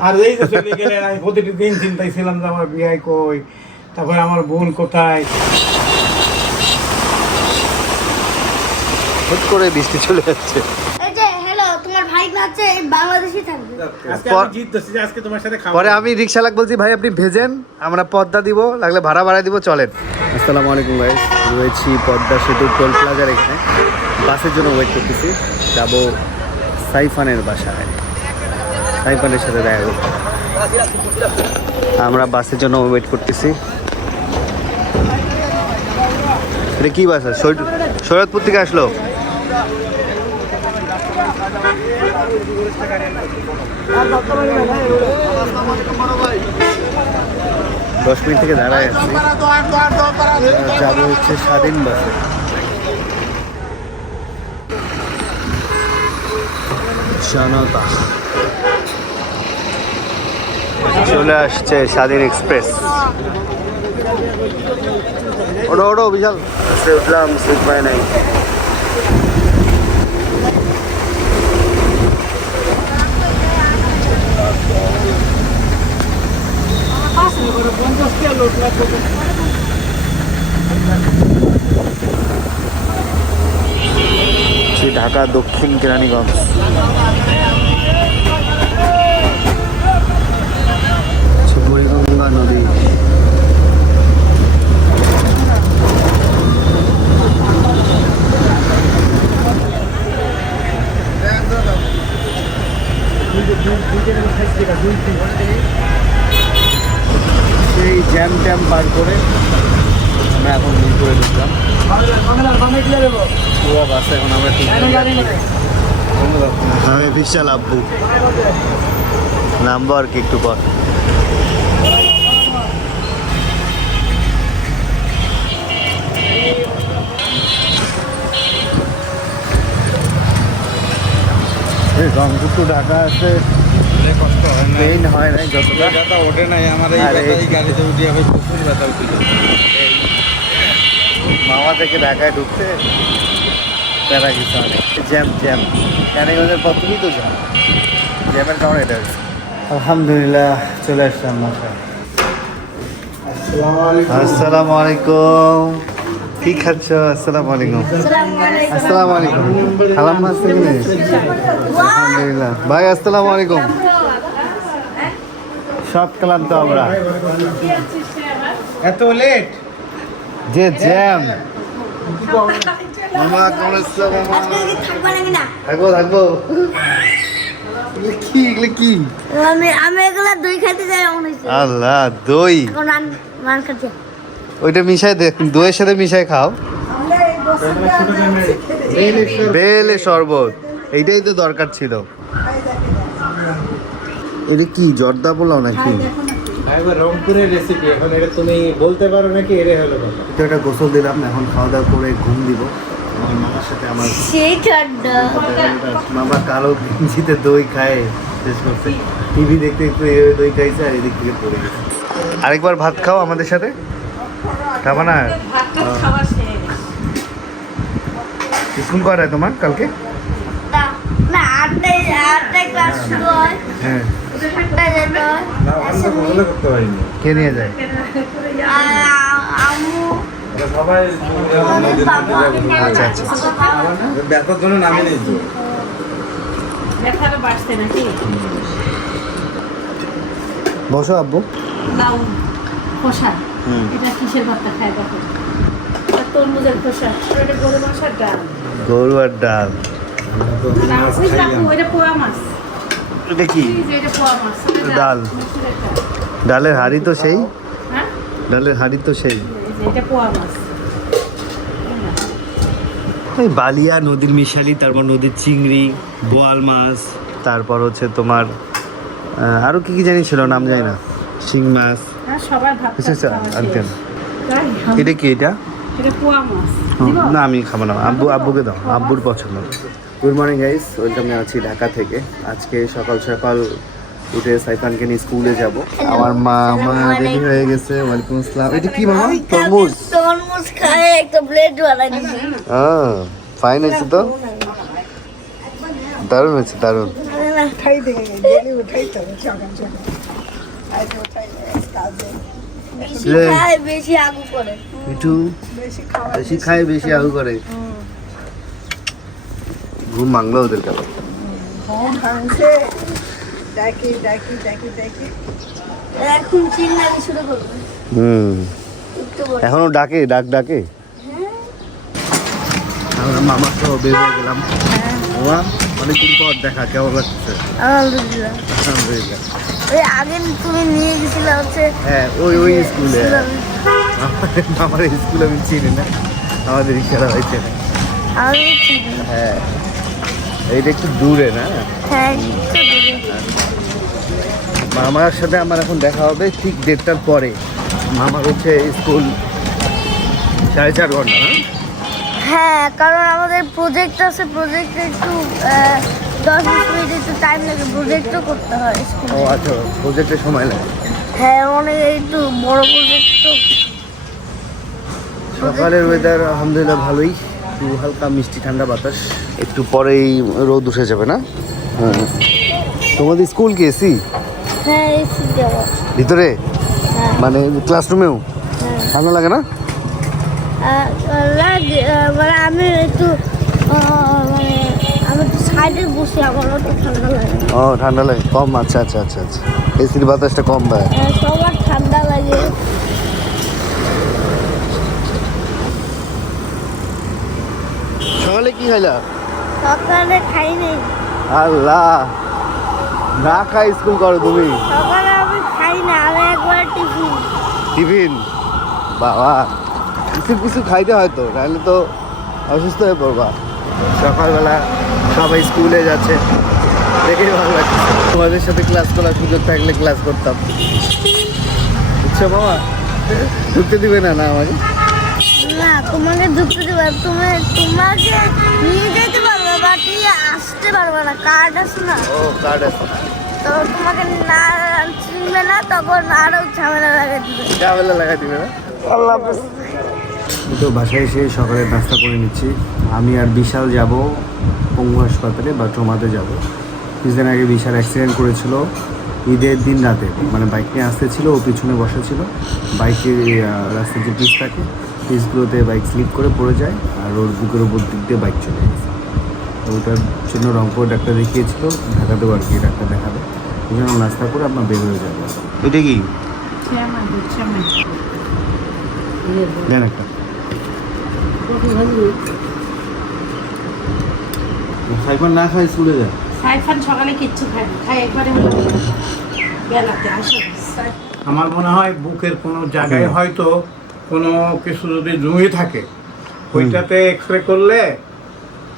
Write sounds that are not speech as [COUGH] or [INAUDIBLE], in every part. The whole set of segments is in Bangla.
আর এই যে চলে গেলেন আমি প্রতিটি দিন চিন্তায় ছিলাম যে আমার বিয়ে কই তারপরে আমার বোন কোথায়? হুট করে বৃষ্টি চলে যাচ্ছে এই যে হ্যালো তোমার ভাই আছে বাংলাদেশি থাকবে। আজকে পর- আমি জিত ধরছি যে আজকে তোমার সাথে খাব। পরে আমি রিক্সা লাগ বলছি ভাই আপনি ভেজেন আমরা পদ্মা দিব লাগলে ভাড়া ভাড়া দিব চলেন। আসসালামু আলাইকুম ভাই। রয়েছি পদ্মা সেতু টোল প্লাজার এখানে। বাসের জন্য ওয়েট করতেছি। যাব সাইফানের বাসায়। সাইফানের সাথে দেখা করতে আমরা বাসের জন্য ওয়েট করতেছি। এটা কি বাস? আছে সৈয়দপুর থেকে আসলো? দশ মিনিট থেকে দাঁড়ায় আছি। যাব হচ্ছে স্বাধীন বাসে। জনতা চলে আসছে স্বাধীন এক্সপ্রেস। ওটো ওটো বিশাল। উঠলাম সিট পায় নাই। ঢাকা দক্ষিণ কেরানীগঞ্জ। সেই জ্যাম ট্যাম পার করে আমরা এখন মিরপুরে ঢুকলাম পুরো বাসে এখন আমরা ঠিক আমি বিশাল আব্বু। নামবো আর কি একটু পর রংপুর ঢাকা আছে। কষ্ট হয় না। ট্রেন হয় নাই যতটা। ব্যথা ওঠে নাই আমার এই ব্যথা এই গাড়িতে উঠে আমি প্রচুর ব্যথা উঠেছিল মামা থেকে ঢাকায় ঢুকতে প্যারা কিছু অনেক জ্যাম জ্যাম। ক্যানিগঞ্জের প্রথমেই তো জ্যাম। জ্যামের কারণে এটা হচ্ছে আলহামদুলিল্লাহ চলে আসলাম বাসায় আসসালামু আলাইকুম। কি খাচ্ছ? আসসালামু আলাইকুম। আসসালামু আলাইকুম। খালাম আলহামদুলিল্লাহ। ভাই আসসালামু আলাইকুম। সব ক্লান্ত আমরা। এত লেট যে জ্যাম মামা কেমন আছো মামা? আজকে কি থাকবা নাকি না? থাকব থাকব। কি এগুলো কি? আমি আমি এগুলা দই খাইতে যাই আল্লাহ দই। ওইটা মিশাই দইয়ের সাথে মিশাই খাও। বেলে শরবত এইটাই তো দরকার ছিল। এটা কি জর্দা পোলাও নাকি? একবার রংপুরের রেসিপি এখন এটা তুমি বলতে পারো নাকি এরে হলো তো একটা গোসল দিলাম এখন খাওয়া দাওয়া করে ঘুম দিব। আমার মামার সাথে আমার সেই ঠান্ডা। মামা কালো গেঞ্জিতে দই খায় শেষ করছে। টিভি দেখতে একটু দই খাইছে আর এদিক থেকে পড়ে গেছে। আরেকবার ভাত খাও আমাদের সাথে। খাবা না? স্কুল করায় তোমার কালকে? না- না আটটায় আটটায় ক্লাস শুরু হয়। হ্যাঁ। কে নিয়ে যায় সবাই আচ্ছা আচ্ছা ব্যথার জন্য নামে নেই তো ব্যথাটা বাড়ছে নাকি বসো আব্বু। লাউ খোসা হুম। এটা কিসের ভর্তা খায় দেখো তরমুজের খোসা আর এটা গরু ডাল গরু আর ডাল পোয়া মাছ। এটা ডাল। ডালের হাড়ি তো সেই। হ্যাঁ? ডালের হাড়ি তো সেই। এই বালিয়া নদীর মিশালি তারপর নদীর চিংড়ি বোয়াল মাছ তারপর হচ্ছে তোমার আহ, আরও কি কি জানি ছিল নাম জানি না। শিং মাছ। হ্যাঁ আচ্ছা আচ্ছা আনতেন এটা কি এটা? না আমি খাব না। আব্বু আব্বুকে দাও। আব্বুর পছন্দ। গুড মর্নিং গাইস ওয়েলকাম আছি ঢাকা থেকে। আজকে সকাল সকাল উঠে সাইফানকে নিয়ে স্কুলে যাব। আমার মা আমার রেডি হয়ে গেছে। ওয়েলকাম আসসালাম। এটা কি মামা? তরমুজ? তরমুজ খায় একটা প্লেট বানাই দিছি। হ্যাঁ ফাইন আছে তো? দারুণ হয়েছে দারুণ। উঠাই দে গেলি উঠাই তো সকাল সকাল। আজ উঠাই কাজ। বেশি খায় বেশি আগু করে। মিঠু বেশি খায় বেশি আগু করে। ঘুম ভাঙলো ওদের কাছে। হুম। এখনও ডাকে ডাক ডাকে? মামার সহ বের হয়ে গেলাম। অনেকদিন পর দেখা কেমন লাগছে? নিয়ে হ্যাঁ ওই ওই স্কুলে। আমার স্কুলে আমি চিনি না। আমাদের ইচ্ছা হয়েছে। হ্যাঁ। এইটা একটু দূরে না? হ্যাঁ মামার সাথে আমার এখন দেখা হবে ঠিক দেড়টার পরে। মামার হচ্ছে স্কুল সাড়ে চার ঘণ্টা হ্যাঁ কারণ আমাদের প্রজেক্ট আছে প্রজেক্ট একটু দশ মিনিট একটু টাইম লাগে প্রজেক্টও করতে হয় ও আচ্ছা প্রজেক্টের সময় লাগে। হ্যাঁ অনেক একটু বড় প্রজেক্ট তো। সকালের ওয়েদার আলহামদুলিল্লাহ ভালোই। একটু হালকা মিষ্টি ঠান্ডা বাতাস। একটু পরেই রোদ উঠে যাবে না? হ্যাঁ। তোমাদের স্কুল কি এসি? হ্যাঁ ভিতরে? হ্যাঁ। মানে ক্লাসরুমেও? ঠান্ডা লাগে না? মানে আমি একটু মানে আমি একটু সাইডে বসি আমার ঠান্ডা লাগে ও ঠান্ডা লাগে। কম আচ্ছা আচ্ছা আচ্ছা আচ্ছা। এসির বাতাসটা কম দেয়। সবার ঠান্ডা লাগে। সকালে কি খাইলা? সকালে খাই নেই আল্লাহ। না খাই স্কুল করো তুমি? সকালে আমি খাই না আমি একবার টিফিন। টিফিন? বাবা কিছু কিছু খাইতে হয়তো নাহলে তো অসুস্থ হয়ে পড়বা। সকালবেলা সবাই স্কুলে যাচ্ছে দেখেই ভালো লাগছে। তোমাদের সাথে ক্লাস করার সুযোগ থাকলে ক্লাস করতাম। বুঝছ বাবা ঢুকতে দিবে না না আমাকে? না তোমাকে ঢুকতে দেবো। তুমি তোমাকে নিয়ে যেতে বাট আসতে পারবে না কার্ড আছে না। ও কার্ড আছে। তো তোমাকে না চিনবে না তখন আরও ঝামেলা লাগাই দিবে। ঝামেলা লাগাই দিবে না? আল্লাহ হাফেজ। তো বাসায় এসে সকালে নাস্তা করে নিচ্ছি। আমি আর বিশাল যাব পঙ্গু হাসপাতালে বা ট্রমাতে যাব। কিছুদিন আগে বিশাল অ্যাক্সিডেন্ট করেছিল ঈদের দিন রাতে। মানে বাইক নিয়ে আসতেছিল ও পিছনে বসা ছিল। বাইকের রাস্তায় যে পিস থাকে পিসগুলোতে বাইক স্লিপ করে পড়ে যায় আর ওর বুকের উপর দিক দিয়ে বাইক চলে গেছে তো ওটার জন্য রংপুর ডাক্তার দেখিয়েছিল ঢাকাতেও আর কি ডাক্তার দেখাবে। এই জন্য নাস্তা করে আপনার বের হয়ে যাবে। এটা কি? দেন একটা। সাইফার না খাই স্কুলে যায়। সাইফান সকালে কিচ্ছু খায় না খায় একবারে হলো বেলাতে আসে। আমার মনে হয় বুকের কোনো জায়গায় হয়তো কোনো কিছু যদি জমে থাকে ওইটাতে এক্স রে করলে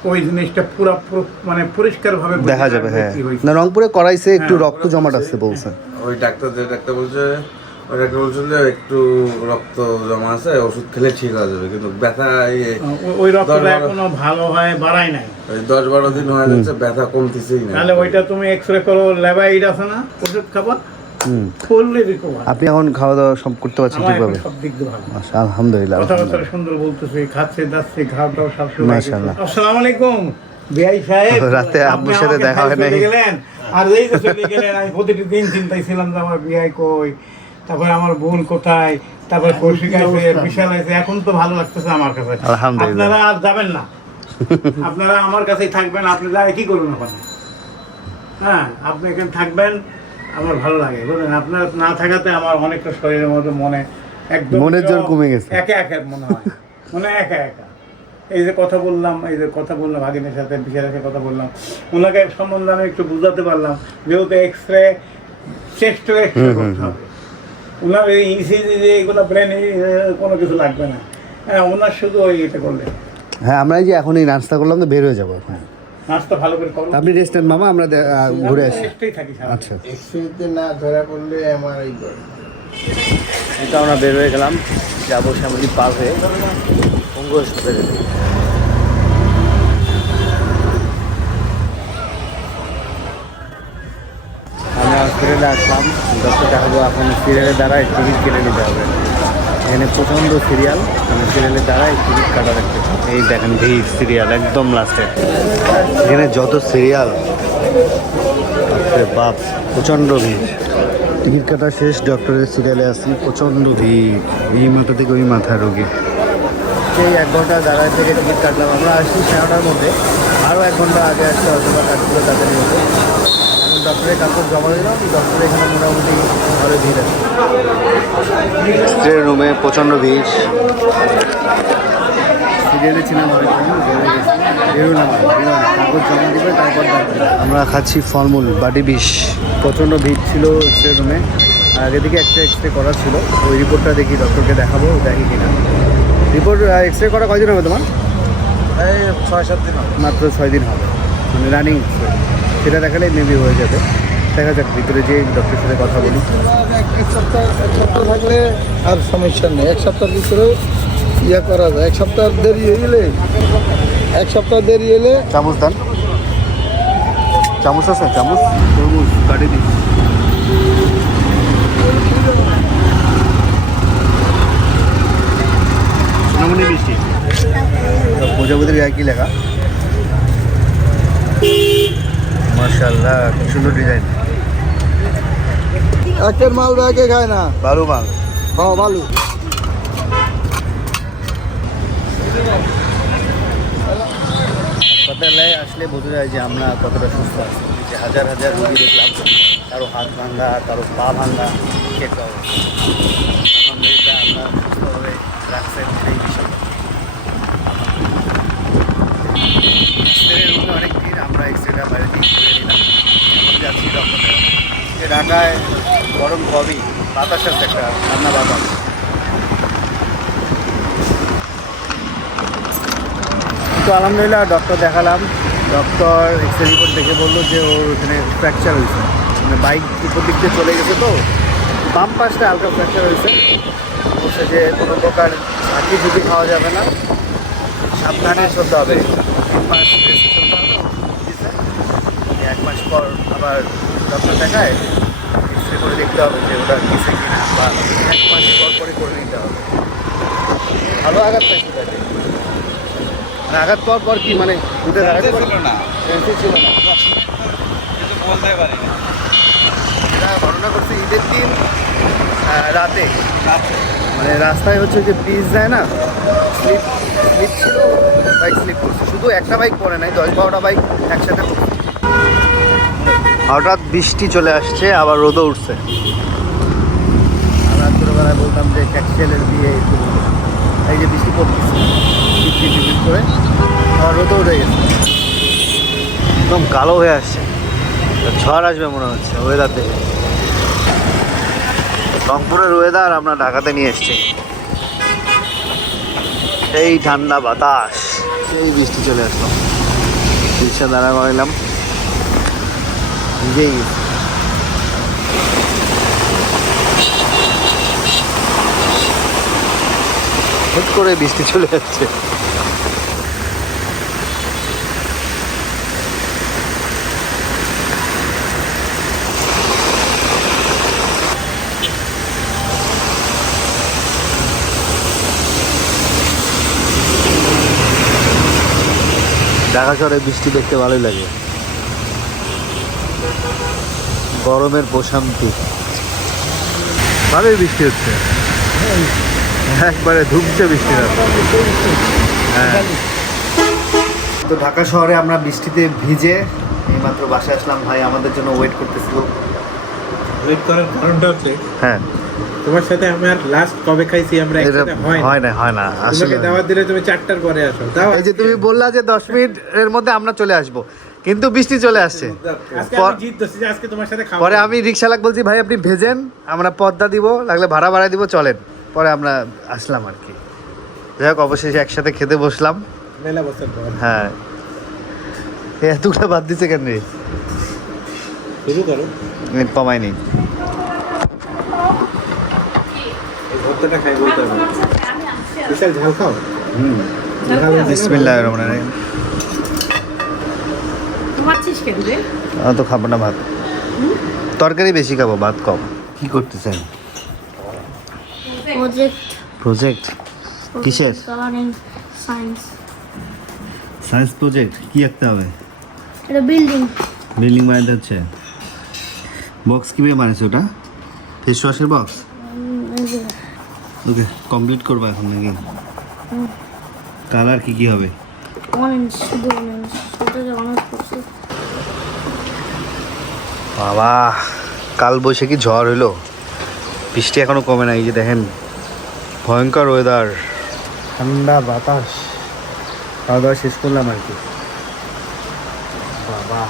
ওই জিনিসটা পুরা পুরো মানে পরিষ্কারভাবে দেখা যাবে হ্যাঁ। না রংপুরে করাইছে একটু হ্যাঁ, রক্ত জমাট আছে। বলছে। ওই ডাক্তার যে ডাক্তার বলছে ওই ডাক্তার বলছিল যে একটু রক্ত জমা আছে ওষুধ খেলে ঠিক হয়ে যাবে কিন্তু ব্যথা ইয়ে ওই রক্তটা এখনও ভালো হয় বাড়ায় নাই। ওই দশ বারো দিন হয়ে যাচ্ছে ব্যথা কমতেছেই না। তাহলে ওইটা তুমি এক্স রে করো লেবাইড আছে না ওষুধ খাবা। রিকভার আপনি এখন খাওয়া দাওয়া সব করতে পারছেন আমার ঠিকভাবে? সব দিক দিয়ে ভালো। আচ্ছা, আলহামদুলিল্লাহ কথাবার্তা সুন্দর বলতেছি খাচ্ছে দাচ্ছে খাওয়া দাওয়া সব মাশাআল্লাহ। আসসালামু আলাইকুম বিআই সাহেব। [LAUGHS] রাতে আব্বুর সাথে দেখা হয় নাই। গেলেন। আর এই যে চলে গেলেন আমি প্রতিটি দিন চিন্তাইছিলাম যে আমার বিআই কই তারপরে আমার বোন কোথায় তারপরে কৌশিক আছে বিশাল আছে এখন তো ভালো লাগতেছে আমার কাছে। আলহামদুলিল্লাহ। আপনারা আর যাবেন না। আপনারা আমার কাছেই থাকবেন আপনি যা কি করুন ওখানে হ্যাঁ আপনি এখানে থাকবেন আমার ভালো লাগে। বুঝলেন আপনার না থাকাতে আমার অনেকটা শরীরের মধ্যে মনে একদম মনের জোর কমে গেছে। একা একা মনে হয়। মনে হয় একা একা। এই যে কথা বললাম এই যে কথা বললাম ভাগিনের সাথে বিশালের সাথে কথা বললাম ওনাকে সম্বন্ধে আমি একটু বুঝাতে পারলাম যেহেতু X ray chest X ray করতে হবে। ওনার এই ইসিজি যে এগুলো ব্রেনে কোনো কিছু লাগবে না। হ্যাঁ ওনার শুধু ওই এটা করলে হ্যাঁ আমরা এই যে এখন এই নাস্তা করলাম তো বের হয়ে যাব এখন। নাচটা ভালো করে করো। আপনি রেস্ট নেন মামা আমরা ঘুরে আসি। আচ্ছা। না ধরা পড়লে আমার এই তো আমরা বের হয়ে গেলাম যাব শ্যামলি পার হয়ে হাসপাতালে আমরা হসপিটালে আসলাম ডক্টর দেখাবো এখন সিরিয়ালের দ্বারাই টিকিট কেটে নিতে হবে। এখানে প্রচণ্ড সিরিয়াল মানে সিরিয়ালের দ্বারাই টিকিট কাটা রাখতে এই দেখেন ভিড় সিরিয়াল একদম লাস্টে এখানে যত সিরিয়াল বাপ, প্রচণ্ড ভিড়। টিকিট কাটা শেষ ডক্টরের সিরিয়ালে আসি, প্রচণ্ড ভিড়। এই মাথা থেকে ওই মাথা রোগী। সেই এক ঘণ্টা দাঁড়ায় থেকে টিকিট কাটলাম, আমরা আসছি সাড়ে মধ্যে। আরও এক ঘণ্টা আগে আসতে অথবা কাটছিল তাদের মধ্যে। এখন কাপড় জমা দিলাম ডক্টর এখানে মোটামুটি ভালো ভিড় আছে। রুমে প্রচণ্ড ভিড়। সিরিয়ালে ছিলাম তারপর আমরা খাচ্ছি ফলমূল বাটি বিষ। প্রচণ্ড ভিড় ছিল এক্সরে রুমে। আগে থেকে একটা এক্সরে করা ছিল ওই রিপোর্টটা দেখি ডক্টরকে দেখাবো দেখি কিনা। রিপোর্ট এক্সরে করা কয়দিন হবে তোমার? এই ছয় সাত দিন মাত্র ছয় দিন হবে। মানে রানিং সেটা দেখালে মেবি হয়ে যাবে। দেখা যাক ভিতরে যে ডক্টরের সাথে কথা বলি। এক সপ্তাহ এক সপ্তাহ থাকলে আর সমস্যা নেই। এক সপ্তাহের ভিতরে ইয়ে করা যায়। এক সপ্তাহ দেরি হয়ে গেলে এক সপ্তাহ দেরি এলে চামচ দান। চামচ আছে? চামচ? তরমুজ কাটি দিই সোনামণি বৃষ্টি প্রজাপতির গায়ে কি লেখা? মার্শাল্লাহ কি সুন্দর ডিজাইন একের মাল ব্যাগে খায় না। মাল। হ্যাঁ ভালো হাসপাতালে আসলে বোঝা যায় যে আমরা কতটা সুস্থ আছি। যে হাজার হাজার রোগী দেখলাম কারও হাত ভাঙ্গা কারও পা ভাঙ্গা কেটে আলহামদুলিল্লাহ আমরা সুস্থভাবে রাখছেন এই বিষয় অনেক এক্সরেটা বাইরে যাচ্ছি যে ঢাকায় গরম কবই বাতাস একটা ঠান্ডা বাতাস তো আলহামদুলিল্লাহ ডক্টর দেখালাম। ডক্টর এক্সরে রিপোর্ট দেখে বলল যে ওর ওখানে ফ্র্যাকচার হয়েছে। মানে বাইক উপর দিক দিয়ে চলে গেছে তো। বাম পাশটা হালকা ফ্র্যাকচার হয়েছে। বলছে যে কোনো প্রকার ঝাঁকি ঝুঁকি খাওয়া যাবে না। সাবধানে চলতে হবে। তিন মাস rest চলতে হবে দিছে। দিয়ে এক মাস পর আবার ডক্টর দেখায় এক্সরে করে দেখতে হবে যে ওটা কিসে কিনা বা এক মাস পর পরে করে নিতে হবে। ভালো আঘাত পাইছে তাকে মানে আঘাত পাওয়ার পর কি মানে উঠে দাঁড়াতে পারছিল না। ছিল না। এটা ঘটনা করছে ঈদের দিন রাতে। মানে রাস্তায় হচ্ছে যে পিচ দেয় না স্লিপ স্লিপ ছিল বাইক স্লিপ করছে। শুধু একটা বাইক পড়ে নাই দশ বারোটা বাইক একসাথে পড়ছে হঠাৎ বৃষ্টি চলে আসছে আবার রোদও উঠছে। আমরা ছোটোবেলায় বলতাম যে ট্যাক্সিয়ালের বিয়ে একটু এই যে বৃষ্টি পড়তেছে বৃষ্টি টিপিট করে আবার রোদও উঠে গেছে। একদম কালো হয়ে আসছে। ঝড় আসবে মনে হচ্ছে ওয়েদার দেখে। রংপুরের ওয়েদার আমরা ঢাকাতে নিয়ে এসছি। এই ঠান্ডা বাতাস। এই বৃষ্টি চলে আসলো। রিক্সা দাঁড়া করাইলাম গেছি। হুট করে বৃষ্টি চলে যাচ্ছে ঢাকা শহরে বৃষ্টি দেখতে ভালোই লাগে গরমের প্রশান্তি। ভালোই বৃষ্টি হচ্ছে। একবারে ধুকছে বৃষ্টি হ্যাঁ। তো ঢাকা শহরে আমরা বৃষ্টিতে ভিজে এইমাত্র বাসায় আসলাম। ভাই আমাদের জন্য ওয়েট করতেছিল। ওয়েট করার কারণটা হচ্ছে হ্যাঁ। তোমার সাথে আমার লাস্ট কবে খাইছি আমরা একসাথে হয় না। হয় না হয় না আসলে। দাওয়াত দিলে তুমি চারটার পরে আসো। দাওয়াত এই যে তুমি বললা যে দশ মিনিট এর মধ্যে আমরা চলে আসব। কিন্তু বৃষ্টি চলে আসছে। আজকে পর- আমি জিত ধরছি যে আজকে তোমার সাথে খাব। পরে আমি রিক্সালাক বলছি ভাই আপনি ভেজেন আমরা পদ্মা দিব লাগলে ভাড়া ভাড়া দিব চলেন। পরে আমরা আসলাম আর কি। যাই হোক অবশেষে একসাথে খেতে বসলাম। হ্যাঁ। এ এতগুলো বাদ দিছে কেন রে? শুরু করো। মিনিট কমায়নি। এই খাই বলতে হবে। বিশাল ঝাল খাও। হুম। ঝাল হয়েছে? বিসমিল্লাহ রহমান রহিম। ঘুমাচ্ছিস কেন রে? আমি তো খাব না ভাত। তরকারি বেশি খাব ভাত কম। কি করতেছেন প্রজেক্ট প্রজেক্ট কিসের? সায়েন্স সায়েন্স প্রজেক্ট কি আঁকতে হবে? এটা বিল্ডিং বিল্ডিং বানাতে হচ্ছে। বক্স কীভাবে বানিয়েছে ওটা? ফেস ওয়াশের বক্স ওকে কমপ্লিট করব এখন নাকি? কালার কি কি হবে? অরেঞ্জ শুধু অরেঞ্জ সেটা যে অরেঞ্জ করছে বাবা কাল বৈশাখী ঝড় হইল। বৃষ্টি এখনও কমে না এই যে দেখেন ভয়ঙ্কর ওয়েদার ঠান্ডা বাতাস। খাওয়া দাওয়া শেষ করলাম আর কি। বাবা।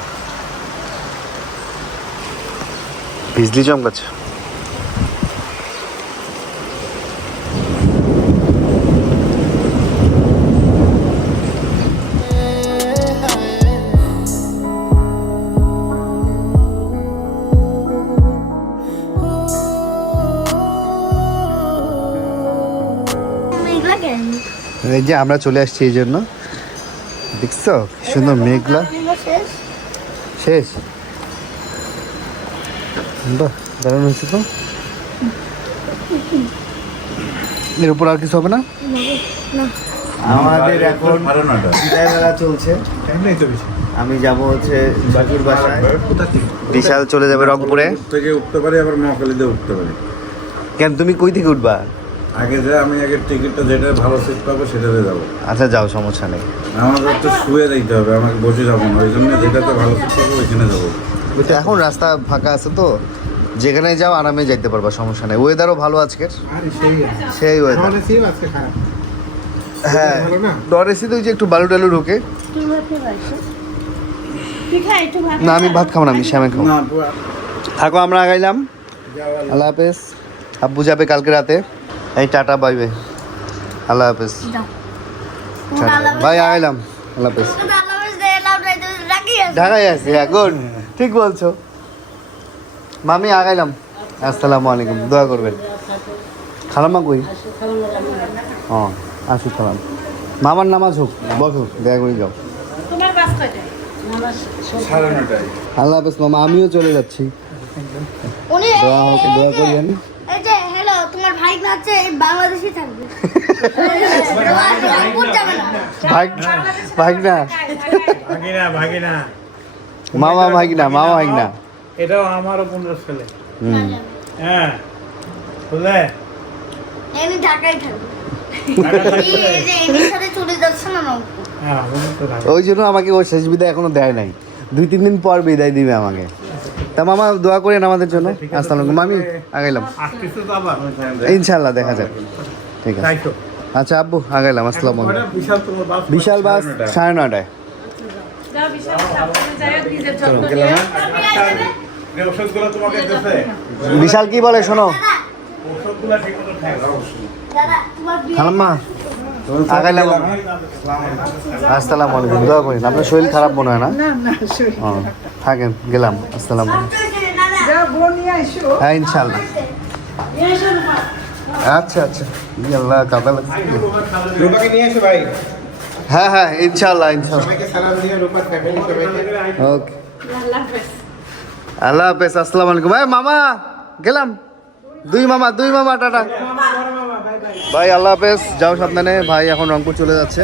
বিজলি চমকাচ্ছে। এই যে আমরা চলে আসছি এই জন্য। দেখছ? কি সুন্দর মেঘলা। শেষ। বাহ দারুণ হয়েছে তো। এর উপর আর কিছু হবে না? আমাদের এখন বিদায় মেলা চলছে। আমি যাব হচ্ছে বাকুর বাসায়। বিশাল চলে যাবে রংপুরে। থেকে উঠতে পারি? আবার মহাকালীতে উঠতে পারি। কেন তুমি কই থেকে উঠবা? আগে যে আমি আগে টিকিটটা যেটা ভালো সিট পাবো সেটাতে যাব। আচ্ছা যাও সমস্যা নেই। আমাদের তো শুয়ে দিতে হবে আমাকে বসে যাব না ওই জন্য যেটাতে ভালো সিট পাবো ওইখানে যাব। কিন্তু এখন রাস্তা ফাঁকা আছে তো যেখানে যাও আরামে যাইতে পারবা সমস্যা নেই। ওয়েদারও ভালো আজকের। সেই সেই ওয়েদার হ্যাঁ? ডরেসি তো যে একটু বালু টালু ঢুকে। না আমি ভাত খাব না আমি শ্যামে খাব। না থাকো আমরা আগাইলাম। আল্লাহ হাফেজ। আব্বু যাবে কালকে রাতে। এই টাটা বাই বাই। আল্লাহ হাফেজ। যাও। ভাই আগাইলাম আল্লাহ হাফেজ ঢাকায় আছি। এখন। ঠিক বলছো। মামি আগাইলাম। আসসালামু আলাইকুম। দোয়া করবেন। খালাম্মা কই? ও আসুক খালাম মামার নামাজ হোক বসো দেখা করে যাও। আল্লাহ হাফেজ মামা আমিও চলে যাচ্ছি। দোয়া হোক দোয়া করি আমি তোমার ভাই আছে বাংলাদেশি থাকবে রংপুর ভাই ভাই না ভাগিনা ভাগিনা। মামা ভাই না মামা ভাই না এটাও আমারও পনেরো ছেলে। হ্যাঁ। বুঝলে? এমনি ঢাকায় থাকবে। হ্যাঁ। ওই জন্য আমাকে ওর শেষ বিদায় এখনও দেয় নাই। দুই তিন দিন পর বিদায় দিবে আমাকে। তা মামা দোয়া করেন আমাদের জন্য। আসসালাম মামি আগাইলাম। ইনশাল্লাহ দেখা যাক। ঠিক আছে। আচ্ছা আব্বু আগাইলাম আসসালাম বিশাল বাস সাড়ে নটায় বিশাল কি বলে শোনো। খালাম্মা আগাইলাম আসসালামু আলাইকুম দোয়া করেন। আপনার শরীর খারাপ মনে হয় না? থাকেন গেলাম আসসালামু হ্যাঁ ইনশাল্লাহ আচ্ছা আচ্ছা। আল্লাহ কাদা লাগছে। হ্যাঁ হ্যাঁ ইনশাল্লাহ ওকে আল্লাহ হাফেজ আল্লাহ হাফেজ আসসালামু আলাইকুম। মামা গেলাম। দুই মামা দুই মামা টাটা। ভাই আল্লাহ হাফেজ। যাও সাবধানে। ভাই এখন রংপুর চলে যাচ্ছে।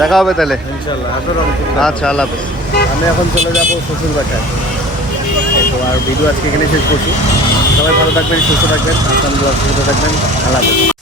দেখা হবে তাহলে? আচ্ছা আল্লাহ হাফেজ। আমি এখন চলে যাব শ্বশুর বাসায় তো আর ভিডিও আজকে এখানে শেষ করছি। সবাই ভালো থাকবেন সুস্থ থাকবেন সুস্থ থাকবেন। আল্লাহ হাফেজ।